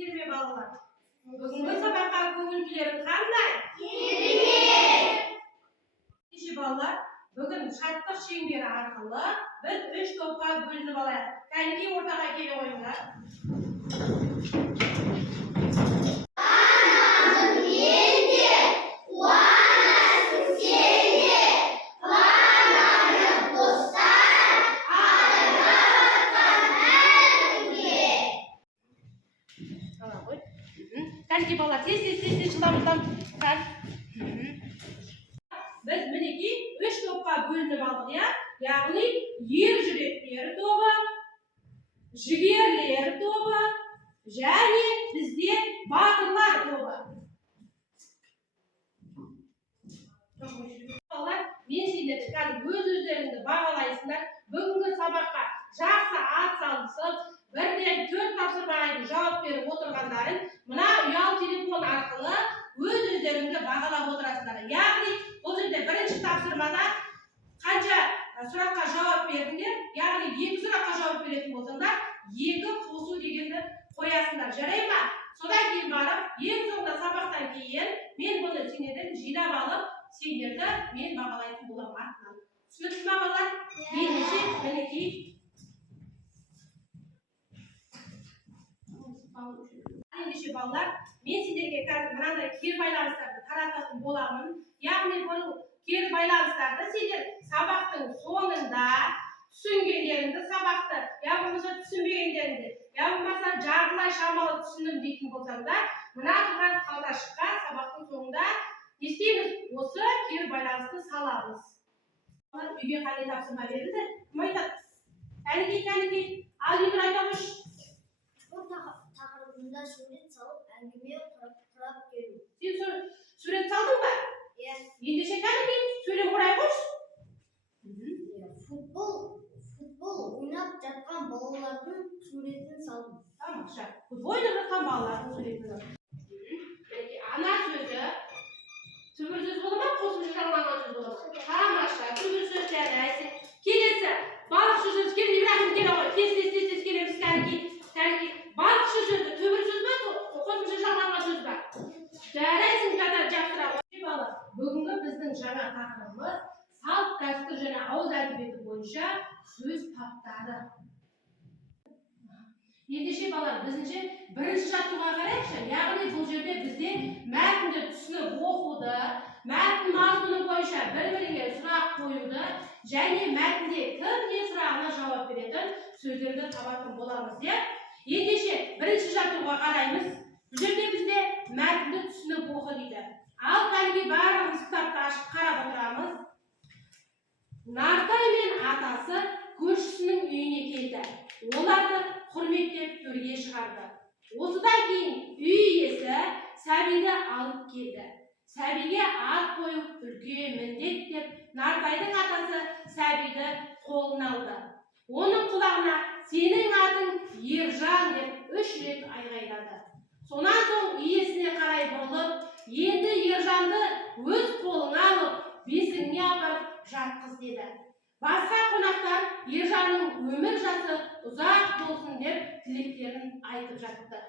Келесіздер ме балалар? Бүгінгі сабаққа көңіл-күйлерің қандай? Кеше балалар, бүгін шаттық шеңбері арқылы біз 3 топқа бөлініп алайық. Кәнекей ортаға келе қойыңдар. Кәнекей балалар, тез жылдам. Біз мінекей 3 топқа бөлініп алдық, я? Яғни ер жүректер тобы, жігерлер тобы және бізде батырлар тобы. Балалар, мен сендерді өз-өздеріңді бағалайсыңдар. Бүгінгі сабаққа жақсы атсалысып, бірден 4 тапсырмаға жауап беріп отырғандарын мына ұялы телефон арқылы өз-өздеріңді бағалап отырасыңдар. Яғни бұл жерде бірінші тапсырмада қанша сұраққа жауап бердіңдер, яғни 2 сұраққа жауап беретін болсаңдар, 2 қосу дегенді қоясыңдар. Жарай ма? Содан кейін барып, ең соңында сабақтан кейін мен бұны сендерден жинап алып, сендерді мен бағалайтын боламын артынан. Түсініксіз ме балалар? Ендеше мінекей. Ендеше балалар, мен сендерге қазір мынандай кері байланыстарды тарататын боламын. Яғни бұл кері байланыстарды сендер сабақтың соңында түсінгендеріңді сабақты, я болмаса түсінбегендеріңді, я болмаса жартылай шамалы түсіндім дейтін болсаңдар, мына тұрған қалташыққа сабақтың соңында не істейміз? Осы кері байланысты саламыз. Үйге қандай тапсырма берілді? Кім айтады? Кәнекей, ал енді айта қойшы. Бұл тақырыбында сурет салып, әңгіме құрап келу. Сен сурет салдың ба? Иә. Ендеше кәнекей, сөйлем құрай қойшы. Футбол ойнап жатқан балалардың суретін салдым. Тамаша. Футбол ойнап жатқан балалардың суретін салдым. Ана сөзі түбір сөз бола ма? Қосымша жалғанған сөз бола ма? Тамаша. Түбір сөз жарайсың. Келесі. Балықшы сөз келді. Ибрахим келе ғой. Тез келеміз кәнекей. Балықшы сөзі түбір сөз ба? Қосымша жалғанған сөз ба? Жарайсың жақсыра ғой. Бүгінгі біздің жаңа тақырыбымыз салт дәстүр және ауыз әдебиеті бойынша сөз таптары. Ендеше балалар, біздіңше бірінші жаттығуға қарайықшы. Яғни бұл жерде бізде мәтінді түсініп оқуды, мәтін мазмұны бойынша бір-біріне сұрақ қоюды және мәтінде кім не сұрағына жауап беретін сөздерді табатын боламыз, иә? Ендеше бірінші жаттығуға қараймыз. Бұл жерде бізде мәтінді түсініп оқы дейді. Ал кәнекей барлығымыз кітапты ашып қарап отырамыз. Нартай мен атасы көршісінің үйіне келді. Оларды құрметтеп төрге шығарды. Осыдан кейін үй иесі сәбиді алып келді. Сәбиге ат қойып үлкен міндет деп Нартайдың атасы сәбиді қолына алды. Оның құлағына сенің атың Ержан деп 3 рет айғайлады. Сонан соң иесіне қарай бұрылып, енді Ержанды өз қолына алып, бесігіне апарып жатқыз деді. Басқа қонақтар Ержанның өмір жасы ұзақ болсын деп тілектерін айтып жатты.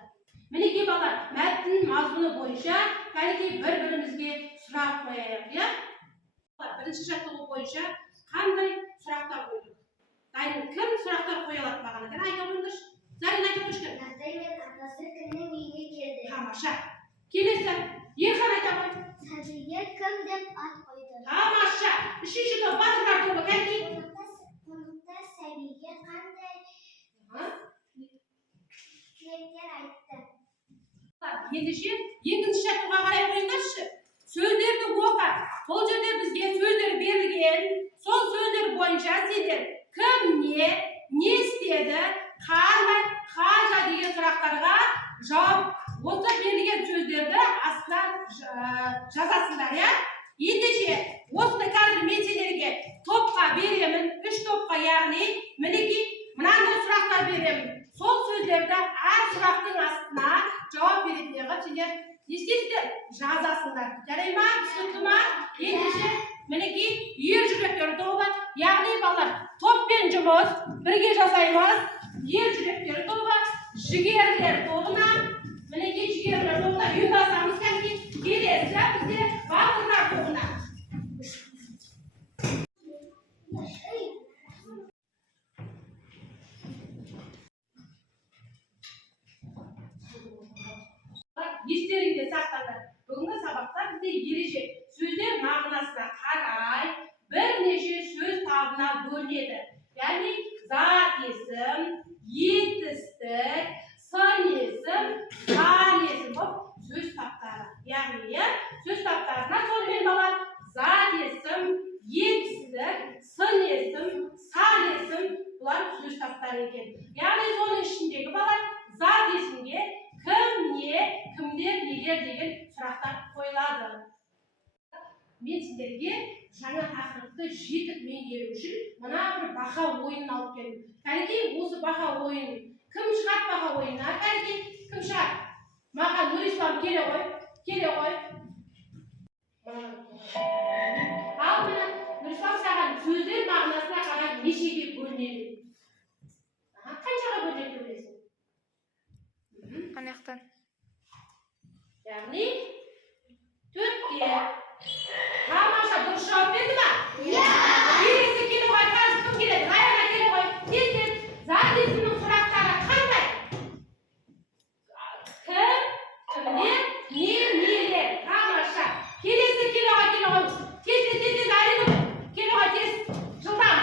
Мінекей балалар, мәтін мазмұны бойынша кәнекей бір-бірімізге сұрақ қояйық, иә? Бірінші жаттығу бойынша қандай сұрақтар қойдық? Кім сұрақтар қоя алады маған? Айта қойыңдаршы. Зарина айта қойшы. Нартай мен атасы кімнің үйіне келді? Тамаша. Келесі. Ерхан айта қой. Сәбиге кім деп ат қойды? Тамаша. Үшінші топ батырлар тобы кәнекей. Қонақта сәбиге қандай тілектер айтты? Ендеше екінші жаттығуға қарай қойыңдаршы. Сөздерді оқы. Бұл жерде бізге сөздер берілген. Сол сөздер бойынша сендер кім не істеді, қандай, қанша деген сұрақтарға жауап осы берілген сөздерді астына жазасыңдар, иә? Ендеше осыны қазір мен сендерге топқа беремін, 3 топқа, яғни мінекей мынандай сұрақтар беремін. Сол сөздерді әр сұрақтың астына жауап беретіндерге сендер не істейсіңдер? Жазасыңдар. Жарай ма? Түсінікті ма? Ендеше мінекей ер жүректер тобы, яғни балалар топпен жұмыс бірге жасаймыз. Ер жүректер тобы, жігерлер тобына естеріңде сақтаңдар. Бүгінгі сабақта бізде ереже сөздер мағынасына қарай бірнеше сөз табына бөлінеді. Яғни зат есім, етістік, сын есім, сан есім болып сөз таптары. Яғни сөз таптарына сонымен балалар зат есім, етістік, сын есім, сан есім бұлар сөз таптары екен. Яғни соның ішіндегі балалар зат есімге кім, не, кімдер, нелер деген сұрақтар қойылады. Мен сіздерге жаңа тақырыпты жетік меңгеру үшін мына бір бақа ойынын алып келдім. Кәнекей, осы бақа ойынын кім шығады бақа ойынына? Кәнекей, кім шығады? Маған Нұрислам келе ғой. Ал міне Нұрислам саған сөздер мағынасына қарай нешеге бөлінеді? Қаншаға бөлінеді білесің? Қанаяқтан? Яғни төртке. Тамаша, дұрыс жауап берді ма? Иә! Келесі келіп ғой, қазір кім келеді? Раяна келіп ғой. Тез. Зат есімнің сұрақтары қандай? Кім, кімдер, не, нелер? Тамаша. Келесі келіп ғой. Тез, Арина. Келіп ғой, тез. Жылдам.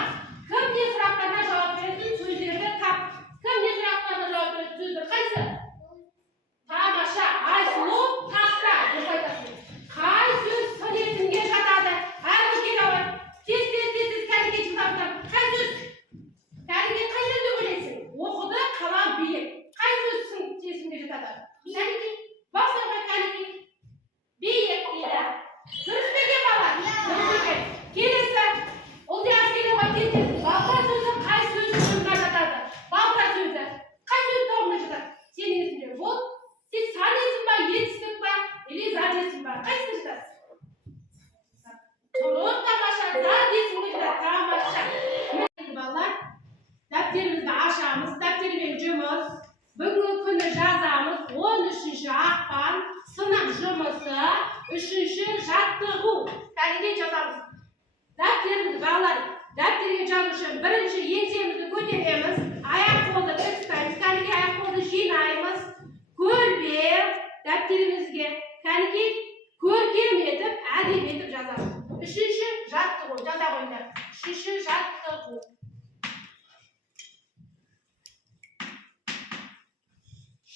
Кім не сұрақтарына жауап беретін сөздерді тап. Кім не сұрақтарына жауап беретін сөздер қайсы? Тамаша. Айсұлу, тақта. Дұрыс айтасың. Қай сөз сын есімге жатады? Әрі келіп ғой. Тез, кәдеге жылдам. Қай сөз? Кәдеге қай сөзді көресің? Оқыды, қалам, биік. Қай сөз сын есімге жатады? Кәдеге. Басыр ғой кәдеге. Биік дейді. Дұрыс па екен бала? Дұрыс екен. Келесі. Ұлдияз келіп ғой. Тез. Балта сөзі қай сөз тобына жатады? Балта сөзі. Қай сөз тобына жатады? Сенің есімде бол. Сен сан есім ба, етістік ба, или зат есім ба? Қайсына жатады? Дұрыс, тамаша. Зат есімге жатады. Тамаша. Міне балалар, дәптерімізді ашамыз. Дәптермен жұмыс. Бүгінгі күні жазамыз. 13 ақпан сынып жұмысы. 3 жаттығу. Кәдеге жазамыз. Дәптерімізді балалар, дәптерге жазу үшін бірінші еңсемізді көтереміз. Аяқ қолды тік ұстаймыз. Кәдеге аяқ қолды жинаймыз. Көлбеп дәптерімізге кәнекей көркем етіп, әдем етіп жазамыз. 3 жаттығу. Жаза қойыңдар. 3 жаттығу.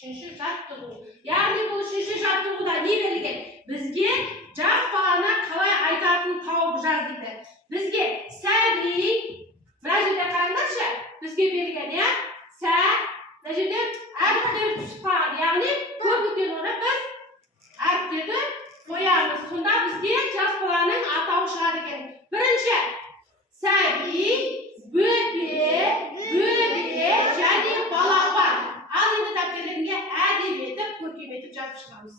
3 жаттығу. Яғни бұл 3 жаттығуда не берілген? Бізге жас баланы қалай айтатынын тауып жаз дейді. Бізге сәби, мына жерде қараңдаршы, бізге берілген, иә? Сә, мына жерде әріптер тұспаған, яғни көбіктен орап біз әріптерді қоямыз. Сонда бізге жас баланың атауы шығады екен. Бірінші, сәби, бөбе, және балапан. Ал енді дәптеріңізге әдем етіп, көркем етіп жазып шығамыз.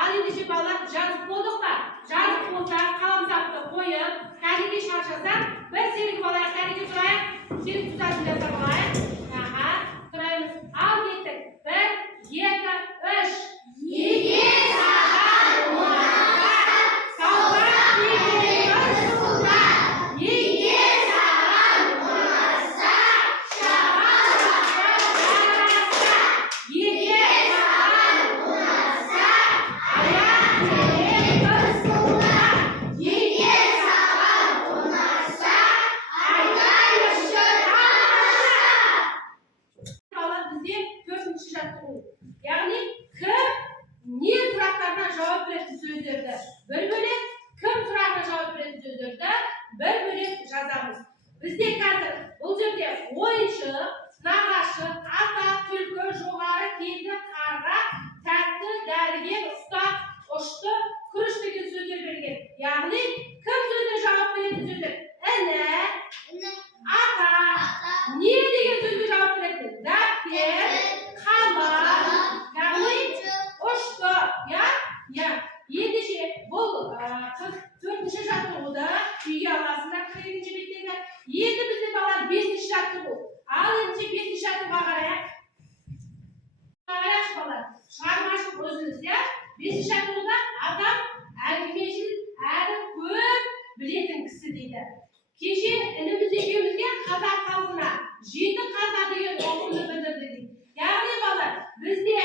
Ал ендеше балалар жазып болдық па? Жазып болса, қаламсапты қойып, кәдеге шаршасақ, бір серік балайық, кәдеге тұрайық, серік тұтасын жазып алайық. Тұраймыз. Ал кеттік. 1, 2, 3. Неге саған ұнаса, салбақ деген ырсылда. Неге саған ұнаса, шағалақтап жараса. Неге саған ұнаса, аяқ деген ырсылда. Неге саған ұнаса, айтайықшы тамаша. Балалар, бізде 4-ші жаттығу. Яғни кім не сұрақтарына жауап беретін сөздерді бір бөлек, кім сұрағына жауап беретін сөздерді бір бөлек жазамыз. Бізде қазір бұл жерде ойыншы, нағашы, ата, түлкі, жоғары, келді, қарға, тәтті, дәрігер, ұста, ұшты, күріш деген сөздер берген. Яғни кім сөзіне жауап беретін сөздер? Іні, ата, не деген сөзге жауап беретін? Дәптер, қалам, яғни ұшты, иә? Ендеше бұл 4-ші жаттығуды үйге аласыңдар, 42-ші беттегі. Енді бізде балалар 5-ші жаттығу. Ал ендеше 5-ші жаттығуға қарайық. Қарайықшы балалар, шығармашылық өзіңіз, иә? 5-ші жаттығуда адам әңгімешіл әрі көп білетін кісі дейді. Кеше ініміз екеумізге қазақ халқына 7 қаза деген ұғымды білдірді дейді. Яғни балалар, бізде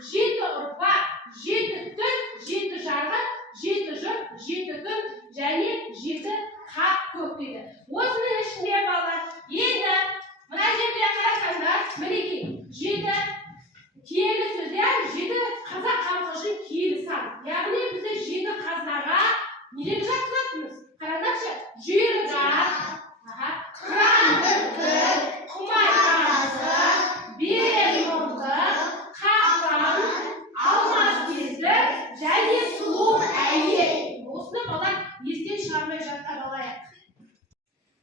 жеті ұрпақ, жеті түн, жеті жарғы, жеті жұрт, жеті күн және жеті қақ көк дейді. Осының ішінде балалар, енді мына жерде қарасаңдар, мінекей, жеті киелі сөздер, жеті қазақ халқы үшін киелі сан. Яғни бізде жеті қазынаға неден жатқызатынбыз? Қараңдаршы, жүйрік ат, қыран құмай тазы, берен мұрты, қақпан, алмас кездік және сұлу әйел. Осыны балалар естен шығармай жаттап алайық.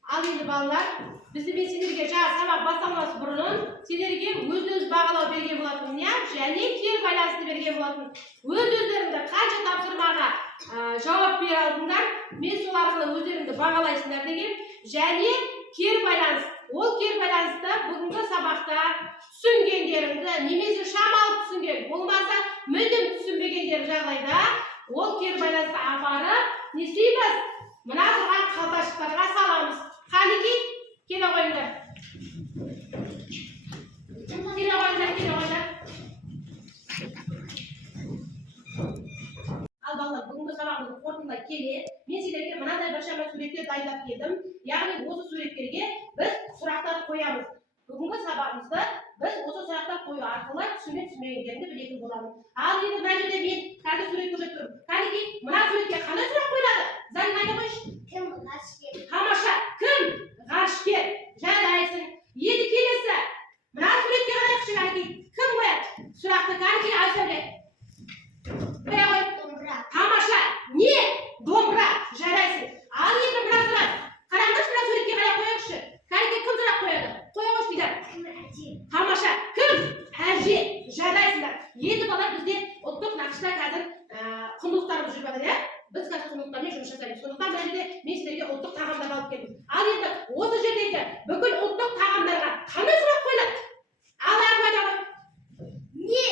Ал енді балалар, мен сендерге жаңа сабақ басталмас бұрын сендерге өз бағалау берген болатын, және кері байланысты берген болатын. Өздеріңді қанша тапсырмаға жауап бере алдыңдар, мен сол арқылы өздеріңді бағалайсыңдар деген, және кері байланыс. Ол кері байланысты бүгінгі сабақта түсінгендеріңді, немесе шамалы түсінген, болмаса мүлдем түсінбегендер жағдайда ол кері байланысты апарып, не істейміз? Мына тұрған қалташықтарға саламыз. Қанекей, келе қойыңдар. Келе қойыңдар. Ал балалар, бүгінгі сабағымызды қорытындылай келе, мен сендерге мынандай біршама суреттер дайындап келдім. Яғни осы суреттерге біз сұрақтар қоямыз. Бүгінгі сабағымызды біз осы сұрақтар қою арқылы түсінбегендеріңді білетін боламыз. Ал енді мына жерде мен қазір сурет көрсетіп тұрмын. Қанекей, мына суретке қандай сұрақ қойылады? Заңын айта қойшы. Кім ғарышкер? Тамаша, кім ғарышкер? Жарайсың. Енді келесі. Мына суретке қарайықшы, Қанекей. Кім қояды? Сұрақты Қанекей Айсәуле. Қоя қой. Домбыра. Тамаша, не? Домбыра. Жарайсың. Ал енді мына сұрақ. Қараңдаршы, мына суретке қарай қояқшы. Қанекей, кім сұрақ қояды? Қоя қойшы дейді. Кім әже? Тамаша, кім? Әже. Жарайсыңдар. Енді балалар бізде ұлттық нақышта қазір құндылықтарымыз жүріп жатыр, біз қазір құндылықтармен жұмыс жасаймыз. Сондықтан мына жерде мен сіздерге ұлттық тағамдарды алып келдім. Ал енді осы жердегі бүкіл ұлттық тағамдарға қандай сұрақ қойылады? Ал әрі айта қой. Не?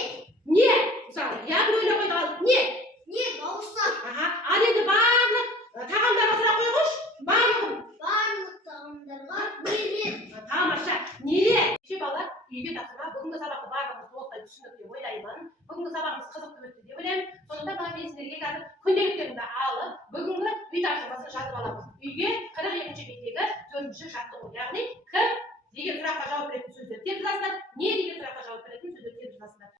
Мысалы, бір ойлап қойды ал. Не бауырсақ? Ал енді барлық тағамдарға сұрақ қой қойшы. Барлық тағамдарға нелер? Тамаша, нелер? Балалар, үйге тапсырма. Бүгінгі сабақты барлығымыз толықтай түсіндік деп ойлаймын. Бүгінгі сабағымыз қызықты өтті деп ойлаймын. Сондықтан мен сіздерге қазір күнделіктерімді алып, бүгінгі үй тапсырмасын жазып аламыз. Үйге 42-ші беттегі 4-ші жаттығу, яғни кім деген сұраққа жауап беретін сөздер тез жазыңдар.